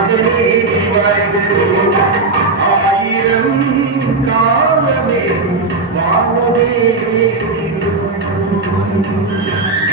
Thank you.